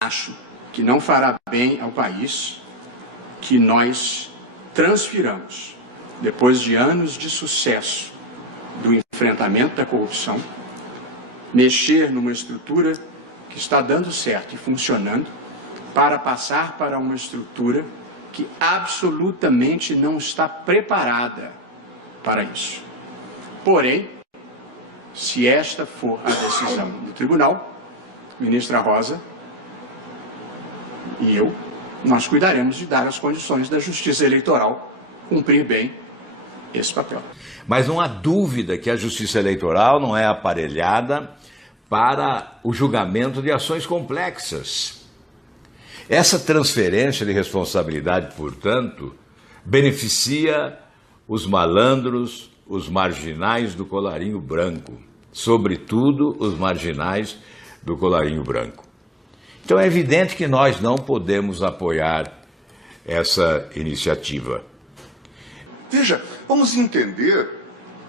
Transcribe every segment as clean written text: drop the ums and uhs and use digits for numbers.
acho que não fará bem ao país que nós transfiramos, depois de anos de sucesso do enfrentamento da corrupção, mexer numa estrutura que está dando certo e funcionando, para passar para uma estrutura que absolutamente não está preparada para isso. Porém, se esta for a decisão do tribunal, ministra Rosa e eu, nós cuidaremos de dar as condições da Justiça Eleitoral cumprir bem esse papel. Mas não há dúvida que a Justiça Eleitoral não é aparelhada para o julgamento de ações complexas. Essa transferência de responsabilidade, portanto, beneficia os malandros, os marginais do colarinho branco, sobretudo os marginais do colarinho branco. Então é evidente que nós não podemos apoiar essa iniciativa. Veja, vamos entender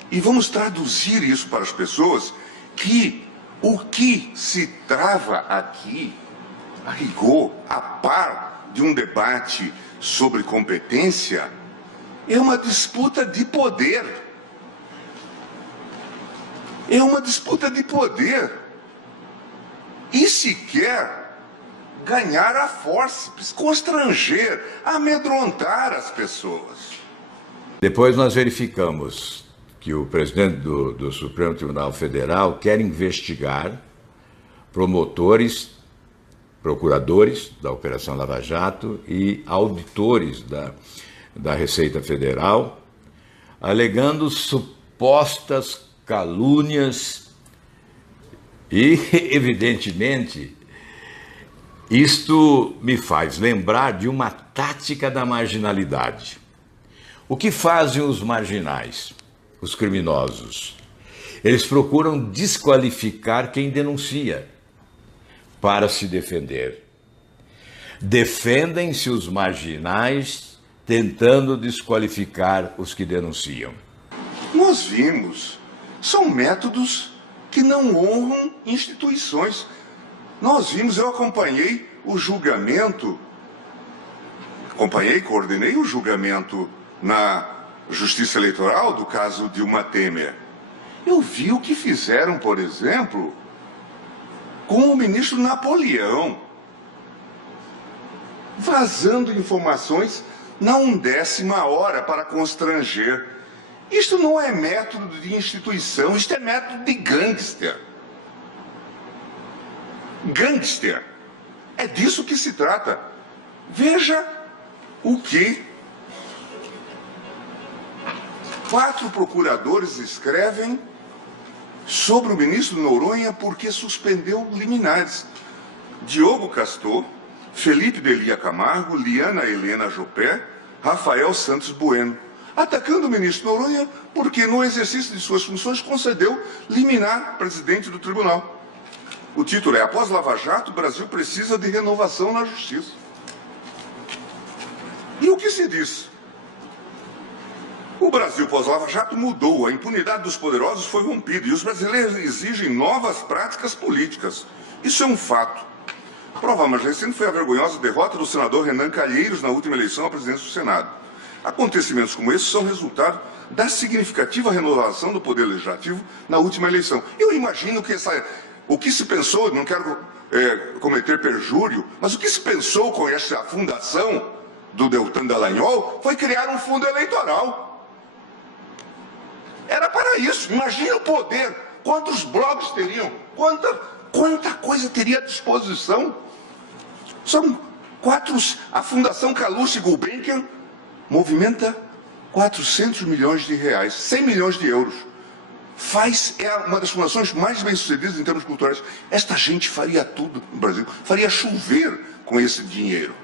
e vamos traduzir isso para as pessoas que o que se trava aqui, a rigor, a par de um debate sobre competência, é uma disputa de poder. É uma disputa de poder. E se quer ganhar a fórceps, constranger, amedrontar as pessoas. Depois nós verificamos que o presidente do Supremo Tribunal Federal quer investigar promotores, procuradores da Operação Lava Jato e auditores da Receita Federal, alegando supostas calúnias e, evidentemente, isto me faz lembrar de uma tática da marginalidade. O que fazem os marginais, os criminosos? Eles procuram desqualificar quem denuncia para se defender. Defendem-se os marginais tentando desqualificar os que denunciam. Nós vimos, são métodos que não honram instituições. Nós vimos, eu acompanhei o julgamento, coordenei o julgamento na Justiça Eleitoral do caso Dilma Temer. Eu vi o que fizeram, por exemplo, com o ministro Napoleão, vazando informações na 1ª hora para constranger. Isto não é método de instituição, isto é método de gangster. Gangster. É disso que se trata. Veja o que 4 procuradores escrevem sobre o ministro Noronha porque suspendeu liminares. Diogo Castor, Felipe Delia Camargo, Liana Helena Jopé, Rafael Santos Bueno, atacando o ministro Noronha porque no exercício de suas funções concedeu liminar presidente do tribunal. O título é: Após Lava Jato, o Brasil precisa de renovação na justiça. E o que se diz? O Brasil pós-Lava Jato mudou, a impunidade dos poderosos foi rompida e os brasileiros exigem novas práticas políticas. Isso é um fato. A prova mais recente foi a vergonhosa derrota do senador Renan Calheiros na última eleição à presidência do Senado. Acontecimentos como esses são resultado da significativa renovação do Poder Legislativo na última eleição. Eu imagino que o que se pensou, não quero cometer perjúrio, mas o que se pensou com essa fundação do Deltan Dallagnol foi criar um fundo eleitoral. Era para isso. Imagina o poder, quantos blogs teriam, quanta coisa teria à disposição. São 4, a Fundação Calouste Gulbenkian movimenta 400 milhões de reais, 100 milhões de euros. É uma das fundações mais bem-sucedidas em termos culturais. Esta gente faria tudo no Brasil, faria chover com esse dinheiro.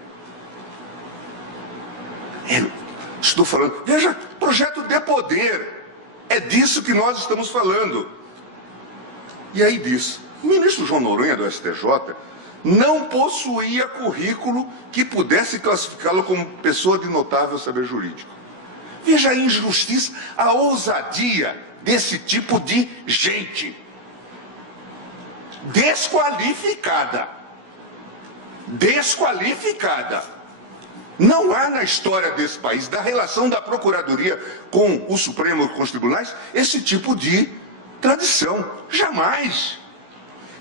Estou falando, veja, projeto de poder. É disso que nós estamos falando. E aí diz, o ministro João Noronha do STJ não possuía currículo que pudesse classificá-lo como pessoa de notável saber jurídico. Veja a injustiça, a ousadia desse tipo de gente desqualificada. desqualificada. Não há na história desse país, da relação da Procuradoria com o Supremo e com os tribunais, esse tipo de tradição. Jamais.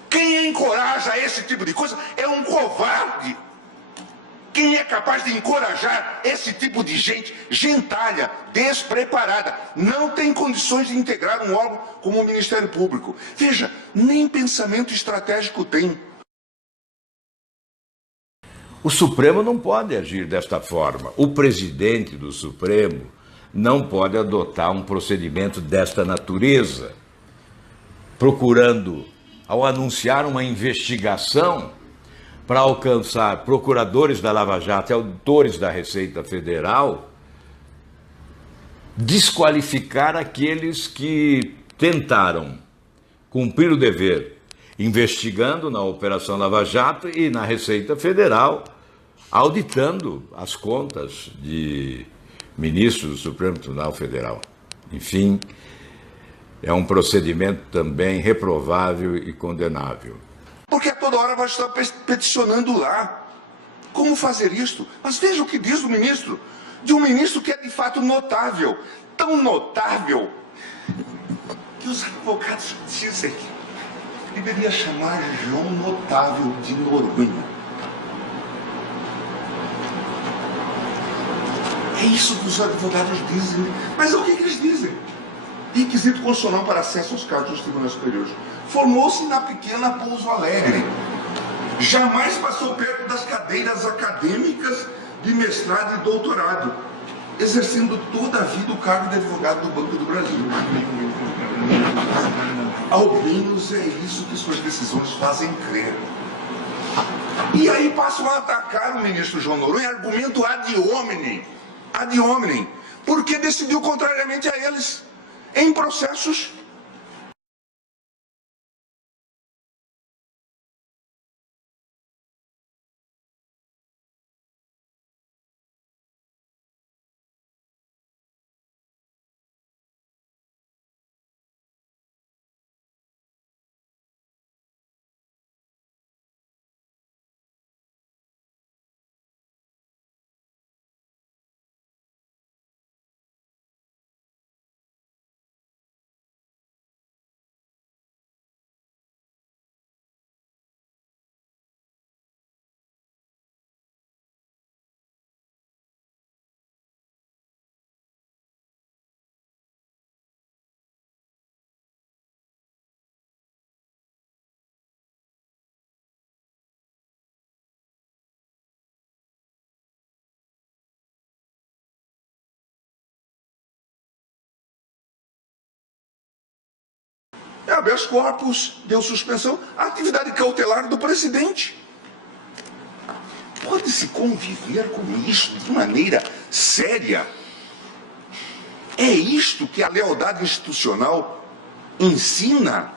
Quem encoraja esse tipo de coisa é um covarde. Quem é capaz de encorajar esse tipo de gente, gentalha, despreparada, não tem condições de integrar um órgão como o Ministério Público. Veja, nem pensamento estratégico tem. O Supremo não pode agir desta forma. O presidente do Supremo não pode adotar um procedimento desta natureza, procurando, ao anunciar uma investigação para alcançar procuradores da Lava Jato e auditores da Receita Federal, desqualificar aqueles que tentaram cumprir o dever, investigando na Operação Lava Jato e na Receita Federal, auditando as contas de ministros do Supremo Tribunal Federal. Enfim, é um procedimento também reprovável e condenável. Porque toda hora vai estar peticionando lá. Como fazer isto? Mas veja o que diz o ministro. De um ministro que é de fato notável. Tão notável que os advogados dizem que deveria chamar João Notável de Noronha. É isso que os advogados dizem. Mas o que eles dizem? Requisito constitucional para acesso aos cargos dos tribunais superiores. Formou-se na pequena Pouso Alegre. Jamais passou perto das cadeiras acadêmicas de mestrado e doutorado, exercendo toda a vida o cargo de advogado do Banco do Brasil. Ao menos é isso que suas decisões fazem crer. E aí passam a atacar o ministro João Noronha, argumento ad hominem, porque decidiu contrariamente a eles, em processos. Habeas corpus deu suspensão à atividade cautelar do presidente. Pode-se conviver com isso de maneira séria? É isto que a lealdade institucional ensina?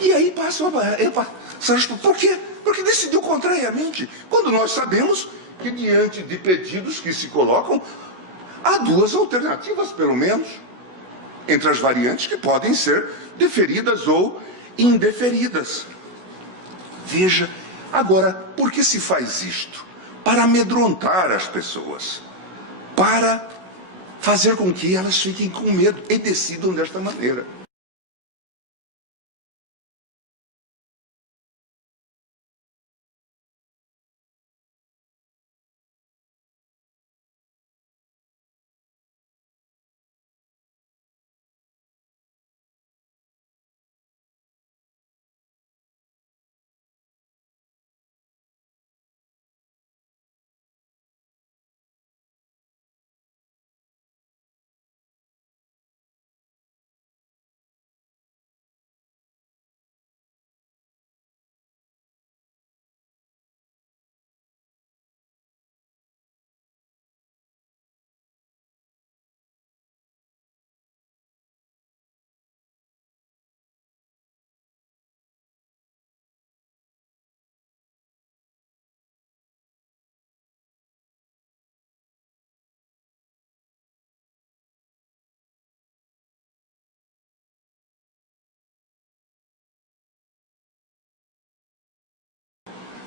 E aí passam a... Por quê? Porque decidiu contrariamente. Quando nós sabemos que diante de pedidos que se colocam, há duas alternativas, pelo menos, entre as variantes que podem ser deferidas ou indeferidas. Veja, agora, por que se faz isto? Para amedrontar as pessoas. Para fazer com que elas fiquem com medo e decidam desta maneira.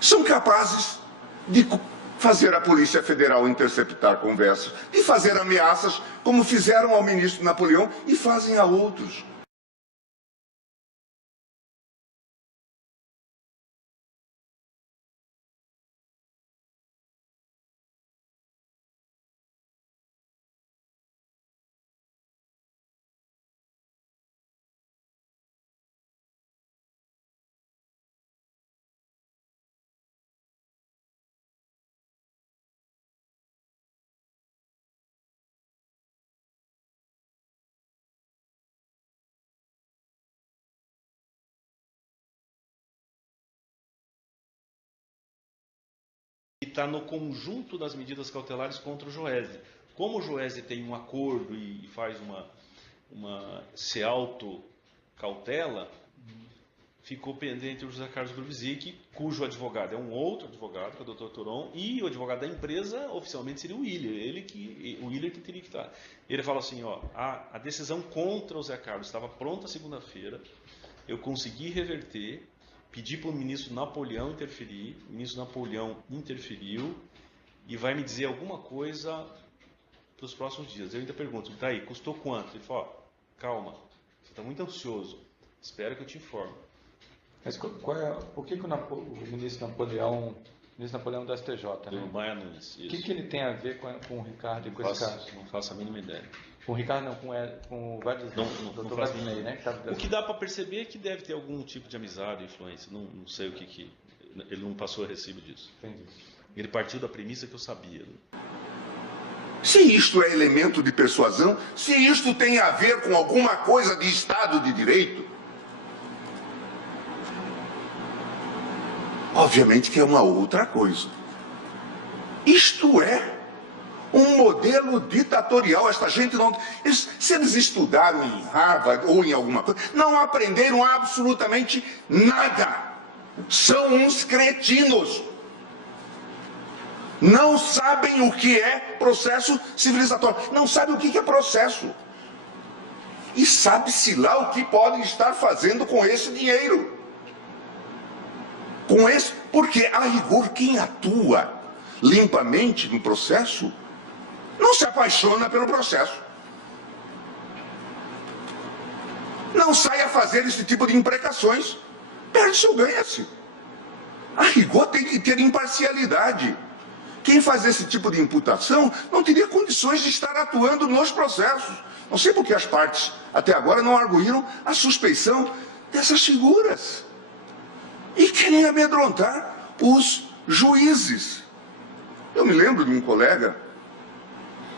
são capazes de fazer a Polícia Federal interceptar conversas, de fazer ameaças, como fizeram ao ministro Napoleão e fazem a outros. Está no conjunto das medidas cautelares contra o Joesley. Como o Joesley tem um acordo e faz se auto-cautela, ficou pendente o José Carlos Grubzic, cujo advogado é um outro advogado, que é o Dr. Turon, e o advogado da empresa oficialmente seria o Willer, o Willer que teria que estar. Ele fala assim, ó, a decisão contra o Zé Carlos estava pronta segunda-feira, eu consegui reverter, pedi para o ministro Napoleão interferir, o ministro Napoleão interferiu e vai me dizer alguma coisa para os próximos dias. Eu ainda pergunto, tá aí, custou quanto? Ele fala, ó, calma, você está muito ansioso, espera que eu te informe. Mas por que o ministro Napoleão do STJ, né? O Maia Nunes, o que ele tem a ver com o Ricardo e com esse caso? Não faço a mínima ideia. Com o Ricardo não, com o Vladimir, não faço ideia, né? O que dá para perceber é que deve ter algum tipo de amizade, influência, não sei o que ele não passou a recibo disso. Entendi. Ele partiu da premissa que eu sabia. Se isto é elemento de persuasão, se isto tem a ver com alguma coisa de Estado de Direito, obviamente que é uma outra coisa. Isto é um modelo ditatorial. Esta gente não... Se eles estudaram em Harvard ou em alguma coisa, não aprenderam absolutamente nada. São uns cretinos. Não sabem o que é processo civilizatório. Não sabem o que é processo. E sabe-se lá o que podem estar fazendo com esse dinheiro. Porque, a rigor, quem atua limpamente no processo não se apaixona pelo processo. Não sai a fazer esse tipo de imprecações. Perde-se ou ganha-se. A rigor tem que ter imparcialidade. Quem faz esse tipo de imputação não teria condições de estar atuando nos processos. Não sei porque as partes até agora não arguíram a suspeição dessas figuras. E querem amedrontar os juízes. Eu me lembro de um colega,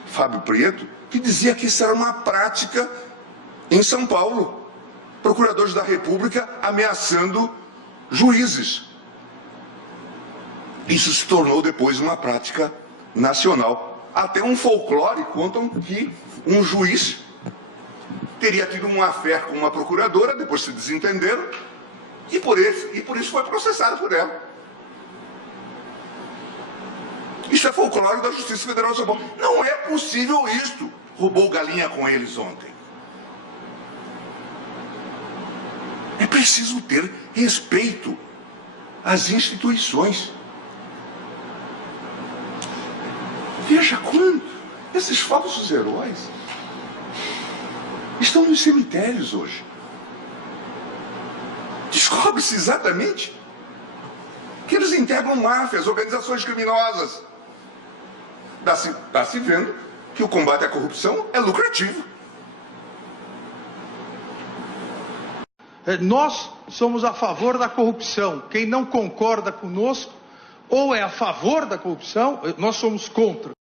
Fábio Prieto, que dizia que isso era uma prática em São Paulo. Procuradores da República ameaçando juízes. Isso se tornou depois uma prática nacional. Até um folclore contam que um juiz teria tido uma affaire com uma procuradora, depois se desentenderam, e por isso foi processado por ela. Isso é folclore da Justiça Federal de São Paulo. Não é possível isto. Roubou galinha com eles ontem. É preciso ter respeito às instituições. Veja quando esses falsos heróis estão nos cemitérios hoje. Descobre-se exatamente que eles integram máfias, organizações criminosas. Está se vendo que o combate à corrupção é lucrativo. Nós somos a favor da corrupção. Quem não concorda conosco ou é a favor da corrupção, nós somos contra.